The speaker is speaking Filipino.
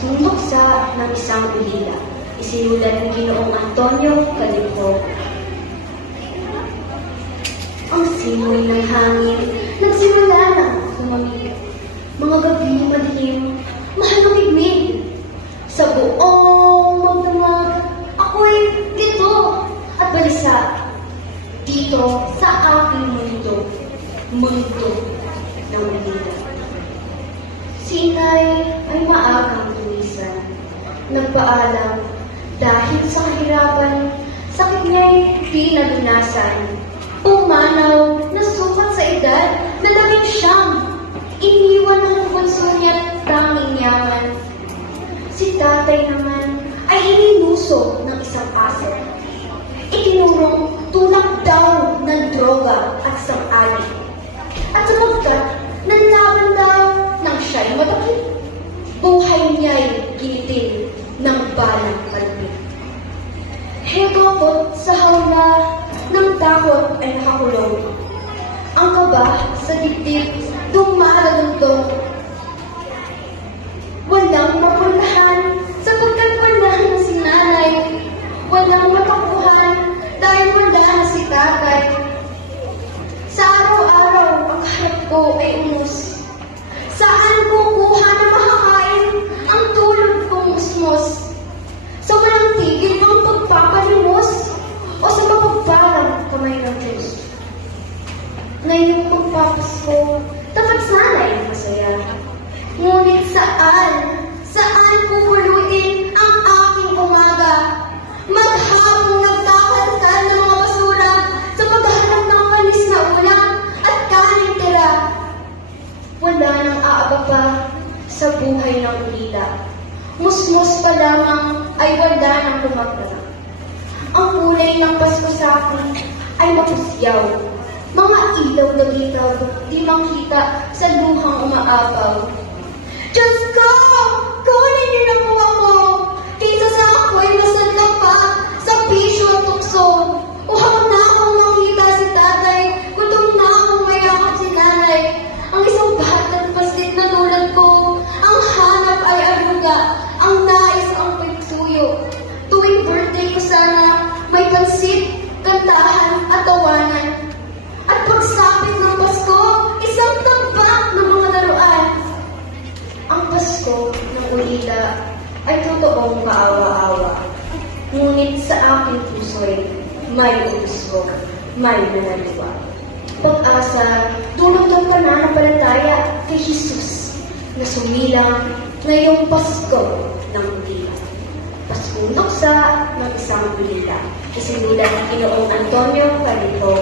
Paskong tuksa ng isang ulila, isinulat ng Ginoong Antonio Califo. Ang simoy ng hangin, nagsimula na kumamig. Mga gabi madilim, mahal makigmig. Sa buong magdamag, ako'y dito at balisa. Dito sa aking mundo ng ulila. Si Inay ay maagang tumisan. Nagpaalam dahil sa kahirapan, sakit niya'y di nalunasan. Pumanaw na sukat sa edad na 11, iniwan ng bunso niya't tanging yaman. Si tatay naman ay hininuso ng isang aso. Itinurong tulak daw ng droga at sang-alit. At sapagkat nanlaban daw nang siya'y matakit, buhay niya'y ginitin ng balang palpit. Hegapot sa hawla ng takot ay nakakulong. Ang kaba sa dibdib dumaradugtong. Walang mapuntahan sapagkat wala na si nanay. Walang matakuhan dahil wala na si tatay. Sa araw-araw ang harap ko ay umus. Saan kukuha na makakain ang tulog kong usmos? Sa walang tigil ng pagpapalimos o sa mapagpalang kamay ng Diyos? Ngayong magpapasko, dapat sana'y masaya. Ngunit saan pupulutin ang aking umaga? Maghapong nagkakansal ng mga basura sa paghahanap ng manis na ulam at kanin tira. Wala nang aaba pa sa buhay ng ulila. Musmos pa lamang ay wala nang kumagana. Ang kulay ng Pasko sa akin ay mapusyaw. Mga ilaw na bitaw, di makita sa luhang umaapaw. Diyos ko! Kunin niyo na po ako! Kaysa sa ako'y masadla pa sa pisyo at tukso. Uhang na akong makita si tatay, gutom na akong mayakap si nanay. Ang isang batang paslit na tulad ko, ang hanap ay aruga, ang nais ang pagsuyo. Tuwing birthday ko sana, may pansit, kantahan at tawanan. At pagsapit ng Pasko, isang tabak ng mga laruan. Ang Pasko ng ulila ay totoong kaawa-awa. Ngunit sa aking puso'y may usok, may nanaliwa. Pag-asa, dulot ng pananampalataya kay Jesus na sumilang ngayong Pasko ng ulila. Paskong tuksa ng isang ulila. Isinulat ng Ginoong Antonio Califo.